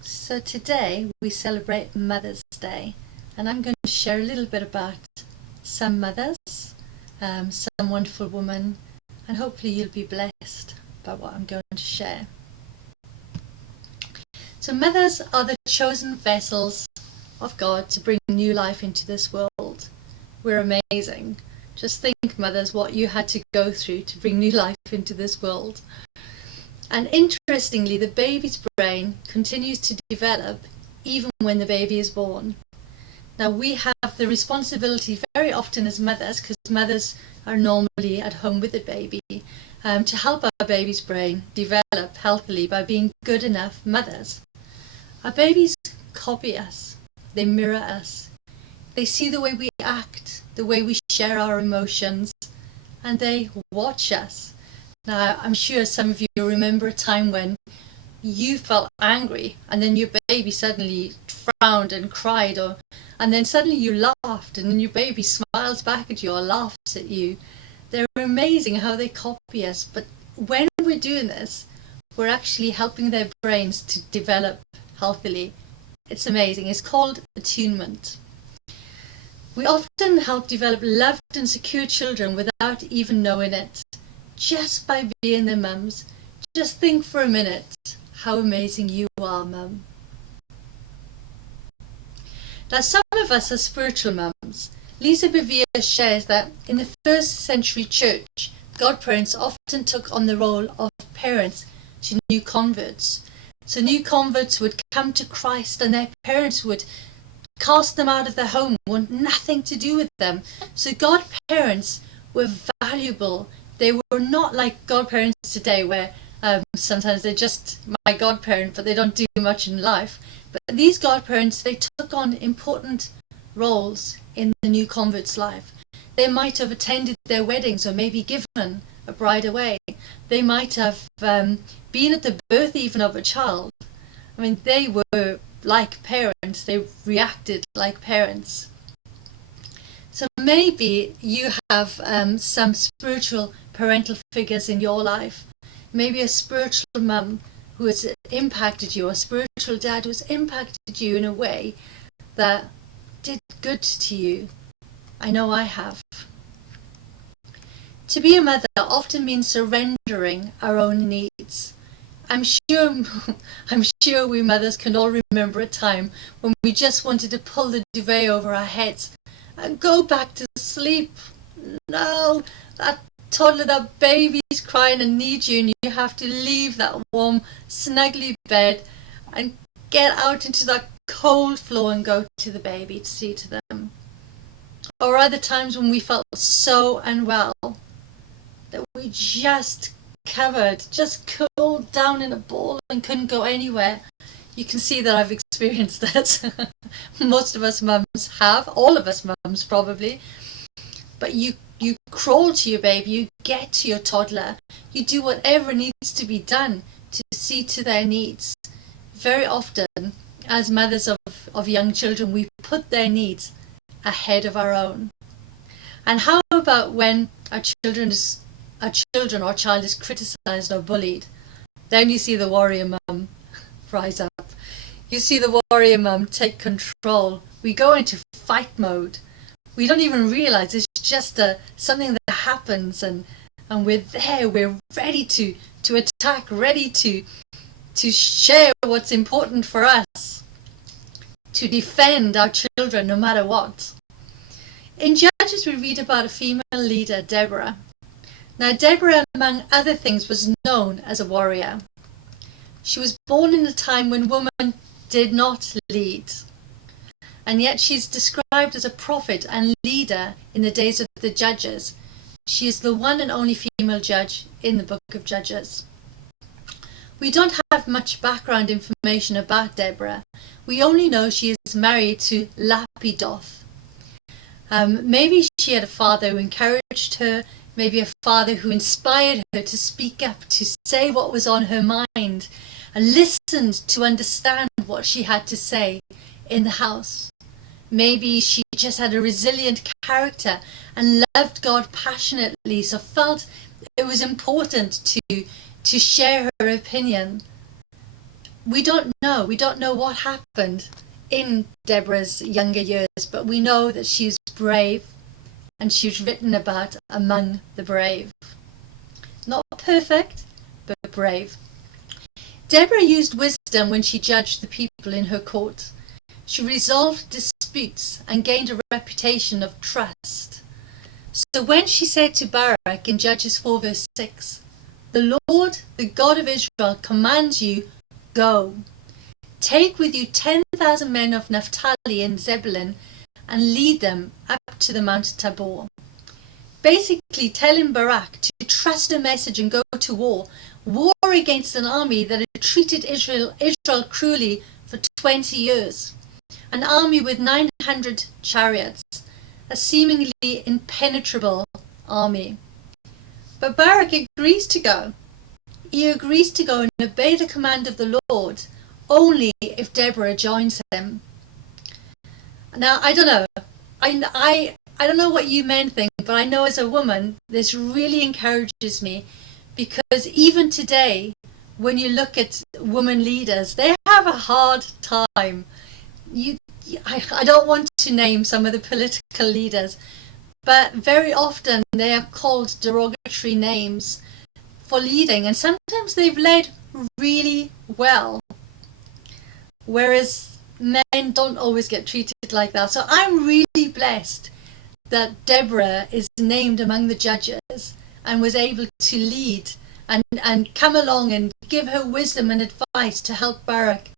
So today we celebrate Mother's Day, and I'm going to share a little bit about some mothers, some wonderful women, and hopefully you'll be blessed by what I'm going to share. So mothers are the chosen vessels of God to bring new life into this world. We're amazing. Just think, mothers, what you had to go through to bring new life into this world. And interestingly, the baby's brain continues to develop even when the baby is born. Now we have the responsibility very often as mothers, because mothers are normally at home with the baby, to help our baby's brain develop healthily by being good enough mothers. Our babies copy us, they mirror us, they see the way we act, the way we share our emotions, and they watch us. Now, I'm sure some of you remember a time when you felt angry and then your baby suddenly frowned and cried, and then suddenly you laughed and then your baby smiles back at you or laughs at you. They're amazing how they copy us, but when we're doing this, we're actually helping their brains to develop healthily. It's amazing. It's called attunement. We often help develop loved and secure children without even knowing it. Just by being their mums. Just think for a minute how amazing you are, mum. Now some of us are spiritual mums. Lisa Bevere shares that in the first century church, godparents often took on the role of parents to new converts. So new converts would come to Christ and their parents would cast them out of their home, want nothing to do with them. So godparents were valuable. They were not like godparents today where sometimes they're just my godparent but they don't do much in life. But these godparents, they took on important roles in the new convert's life. They might have attended their weddings or maybe given a bride away. They might have been at the birth even of a child. I mean, they were like parents. They reacted like parents. So maybe you have some spiritual parental figures in your life. Maybe a spiritual mum who has impacted you, or a spiritual dad who has impacted you in a way that did good to you. I know I have. To be a mother often means surrendering our own needs. I'm sure we mothers can all remember a time when we just wanted to pull the duvet over our heads and go back to sleep. No, that toddler, that baby's crying and needs you, and you have to leave that warm, snuggly bed and get out into that cold floor and go to the baby to see to them. Or other times when we felt so unwell that we just cooled down in a ball and couldn't go anywhere. You can see that I've experienced that. Most of us mums have, all of us mums probably. But you crawl to your baby, you get to your toddler, you do whatever needs to be done to see to their needs. Very often, as mothers of young children, we put their needs ahead of our own. And how about when our child is criticised or bullied? Then you see the warrior mum rise up. You see the warrior mum take control. We go into fight mode. We don't even realise it's just something that happens, and we're there. We're ready to attack, ready to share what's important for us, to defend our children no matter what. In Judges we read about a female leader, Deborah. Now Deborah, among other things, was known as a warrior. She was born in a time when women did not lead. And yet she's described as a prophet and leader in the days of the Judges. She is the one and only female judge in the book of Judges. We don't have much background information about Deborah. We only know she is married to Lapidoth. Maybe she had a father who encouraged her, maybe a father who inspired her to speak up, to say what was on her mind, and listened to understand what she had to say in the house. Maybe she just had a resilient character and loved God passionately, so felt it was important to share her opinion. we don't know. We don't know what happened in Deborah's younger years, but we know that she was brave and she was written about among the brave. Not perfect, but brave. Deborah used wisdom when she judged the people in her court. She resolved disputes and gained a reputation of trust. So when she said to Barak in Judges 4 verse 6, "The Lord, the God of Israel, commands you, go. Take with you 10,000 men of Naphtali and Zebulun and lead them up to the Mount Tabor." Basically telling Barak to trust a message and go to war against an army that had treated Israel cruelly for 20 years. An army with 900 chariots, a seemingly impenetrable army. But Barak agrees to go. He agrees to go and obey the command of the Lord only if Deborah joins him. Now, I don't know. I don't know what you men think, but I know as a woman, this really encourages me, because even today, when you look at women leaders, they have a hard time. I don't want to name some of the political leaders, but very often they are called derogatory names for leading, and sometimes they've led really well, whereas men don't always get treated like that. So I'm really blessed that Deborah is named among the judges and was able to lead and come along and give her wisdom and advice to help Barak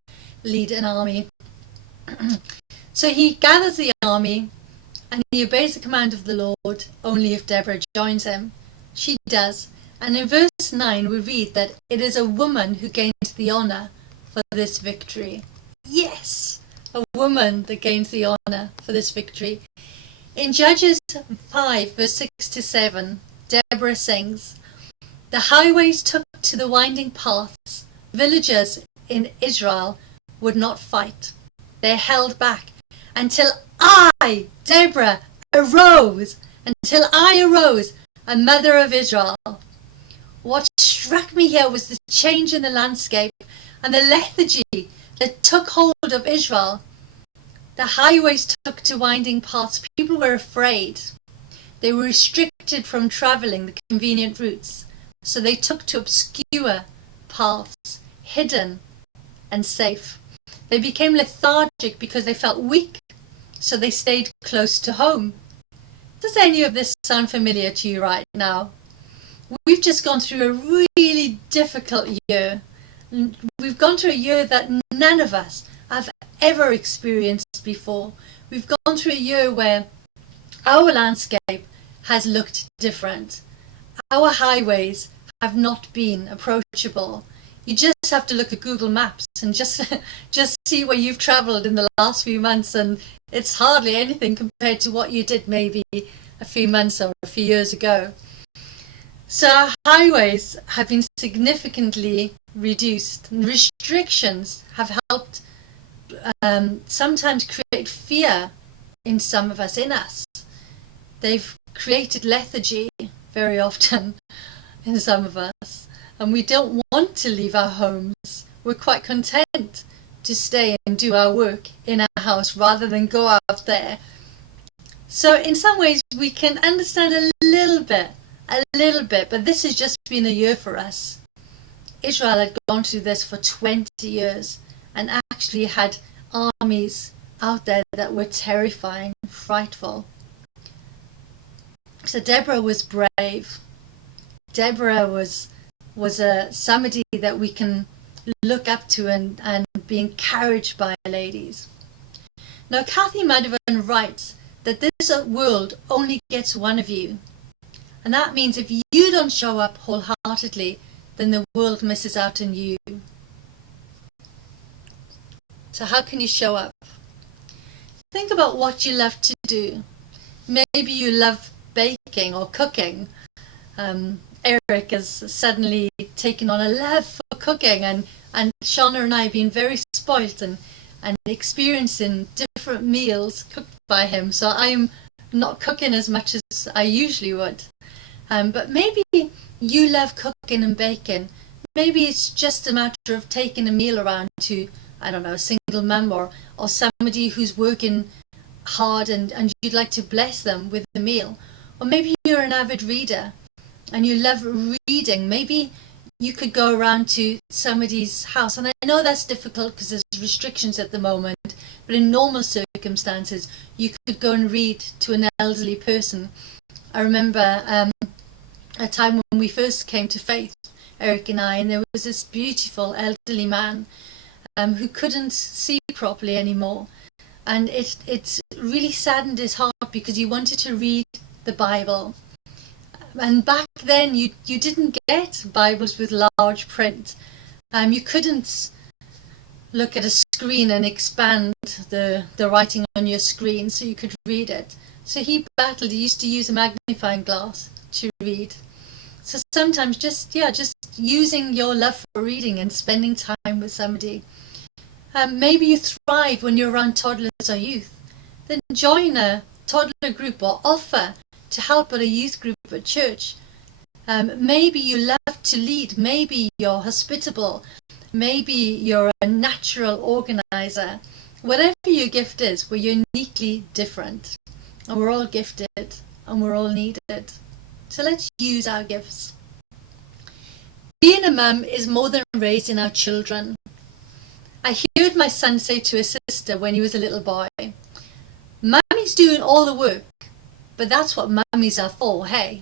lead an army. So he gathers the army and he obeys the command of the Lord only if Deborah joins him. She does. And in verse 9 we read that it is a woman who gains the honour for this victory. Yes, a woman that gains the honour for this victory. In Judges 5 verse 6 to 7, Deborah sings, "The highways took to the winding paths. Villagers in Israel would not fight. They held back until I, Deborah, arose, a mother of Israel." What struck me here was the change in the landscape and the lethargy that took hold of Israel. The highways took to winding paths. People were afraid. They were restricted from travelling the convenient routes, so they took to obscure paths, hidden and safe. They became lethargic because they felt weak, so they stayed close to home. Does any of this sound familiar to you right now? We've just gone through a really difficult year. We've gone through a year that none of us have ever experienced before. We've gone through a year where our landscape has looked different. Our highways have not been approachable. You just have to look at Google Maps and just see where you've travelled in the last few months, and it's hardly anything compared to what you did maybe a few months or a few years ago. So our highways have been significantly reduced. Restrictions have helped sometimes create fear in some of us, in us. They've created lethargy very often in some of us, and we don't want to leave our homes. We're quite content to stay and do our work in our house rather than go out there. So in some ways we can understand a little bit, but this has just been a year for us. Israel had gone through this for 20 years and actually had armies out there that were terrifying, frightful. So Deborah was brave. Deborah was somebody that we can look up to and be encouraged by, ladies. Now, Kathy Madivan writes that this world only gets one of you. And that means if you don't show up wholeheartedly, then the world misses out on you. So how can you show up? Think about what you love to do. Maybe you love baking or cooking. Eric has suddenly taken on a love for cooking, and Shauna and I have been very spoilt and experiencing different meals cooked by him. So I'm not cooking as much as I usually would. But maybe you love cooking and baking. maybe it's just a matter of taking a meal around to, I don't know, a single mum or somebody who's working hard and you'd like to bless them with a meal. Or maybe you're an avid reader and you love reading. Maybe you could go around to somebody's house. And I know that's difficult because there's restrictions at the moment, but in normal circumstances, you could go and read to an elderly person. I remember a time when we first came to faith, Eric and I, and there was this beautiful elderly man who couldn't see properly anymore. And it really saddened his heart because he wanted to read the Bible. And back then you didn't get Bibles with large print. You couldn't look at a screen and expand the writing on your screen so you could read it. So he battled. He used to use a magnifying glass to read. So sometimes just using your love for reading and spending time with somebody. Maybe you thrive when you're around toddlers or youth. Then join a toddler group or offer to help at a youth group at church. Maybe you love to lead. Maybe you're hospitable. Maybe you're a natural organizer. Whatever your gift is, we're uniquely different. And we're all gifted and we're all needed. So let's use our gifts. Being a mum is more than raising our children. I heard my son say to his sister when he was a little boy, "Mummy's doing all the work, but that's what mummies are for, hey?"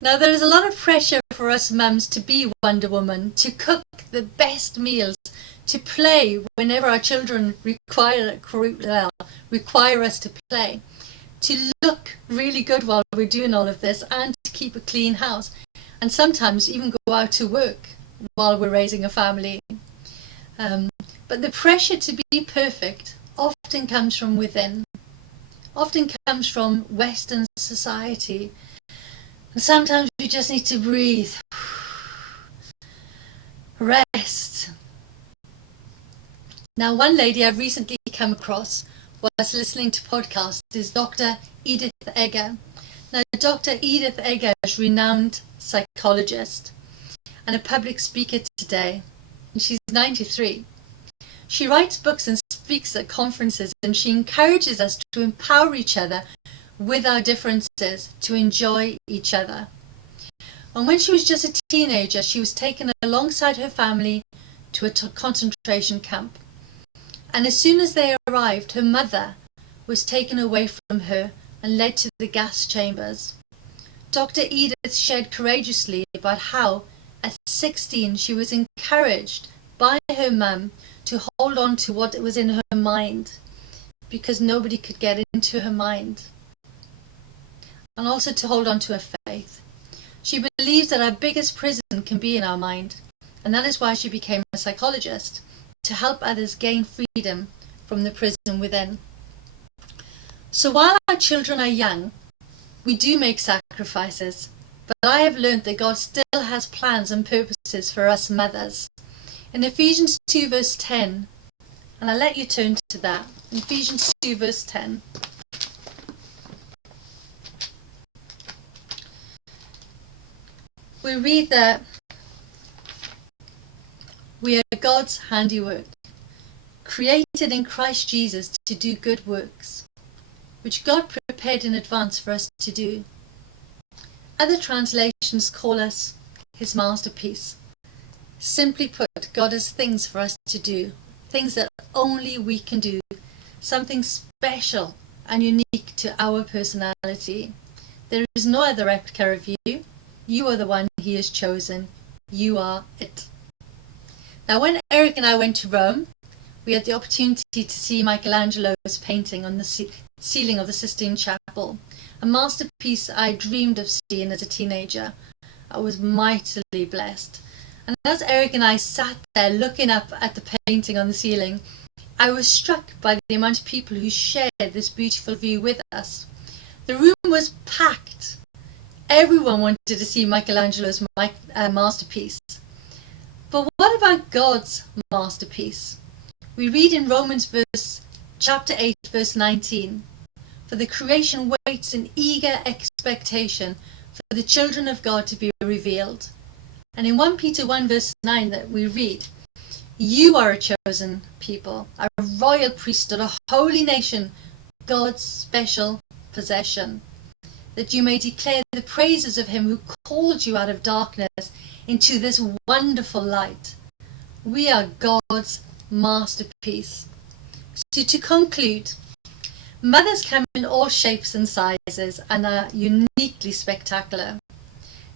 Now there is a lot of pressure for us mums to be Wonder Woman, to cook the best meals, to play whenever our children require us to play, to look really good while we're doing all of this, and to keep a clean house, and sometimes even go out to work while we're raising a family. But the pressure to be perfect often comes from within, often comes from Western society. And sometimes we just need to breathe, rest. Now, one lady I've recently come across whilst listening to podcasts is Dr. Edith Eger. Now, Dr. Edith Eger is a renowned psychologist and a public speaker today, and she's 93. She writes books and speaks at conferences, and she encourages us to empower each other with our differences, to enjoy each other. And when she was just a teenager, she was taken alongside her family to a concentration camp. And as soon as they arrived, her mother was taken away from her and led to the gas chambers. Dr. Edith shared courageously about how, at 16, she was encouraged by her mum to hold on to what was in her mind, because nobody could get into her mind, and also to hold on to her faith. She believes that our biggest prison can be in our mind, and that is why she became a psychologist, to help others gain freedom from the prison within. So while our children are young, we do make sacrifices, but I have learned that God still has plans and purposes for us mothers. In Ephesians 2 verse 10, and I'll let you turn to that, Ephesians 2 verse 10. We read that we are God's handiwork, created in Christ Jesus to do good works, which God prepared in advance for us to do. Other translations call us his masterpiece. Simply put, God has things for us to do, things that only we can do, something special and unique to our personality. There is no other replica of you. You are the one he has chosen. You are it. Now, when Eric and I went to Rome, we had the opportunity to see Michelangelo's painting on the ceiling of the Sistine Chapel, a masterpiece I dreamed of seeing as a teenager. I was mightily blessed. And as Eric and I sat there looking up at the painting on the ceiling, I was struck by the amount of people who shared this beautiful view with us. The room was packed. Everyone wanted to see Michelangelo's masterpiece. But what about God's masterpiece? We read in Romans chapter 8, verse 19, "For the creation waits in eager expectation for the children of God to be revealed. And in 1 Peter 1 verse 9 that we read, "You are a chosen people, a royal priesthood, a holy nation, God's special possession, that you may declare the praises of him who called you out of darkness into this wonderful light." We are God's masterpiece. So to conclude, mothers come in all shapes and sizes and are uniquely spectacular.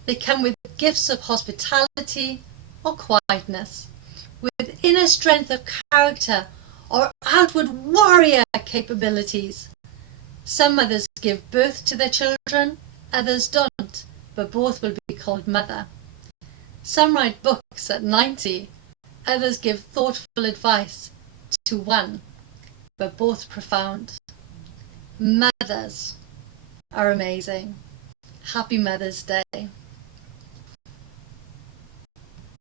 They come with gifts of hospitality or quietness, with inner strength of character or outward warrior capabilities. Some mothers give birth to their children, others don't, but both will be called mother. Some write books at 90, others give thoughtful advice to one, but both profound. Mothers are amazing. Happy Mother's Day.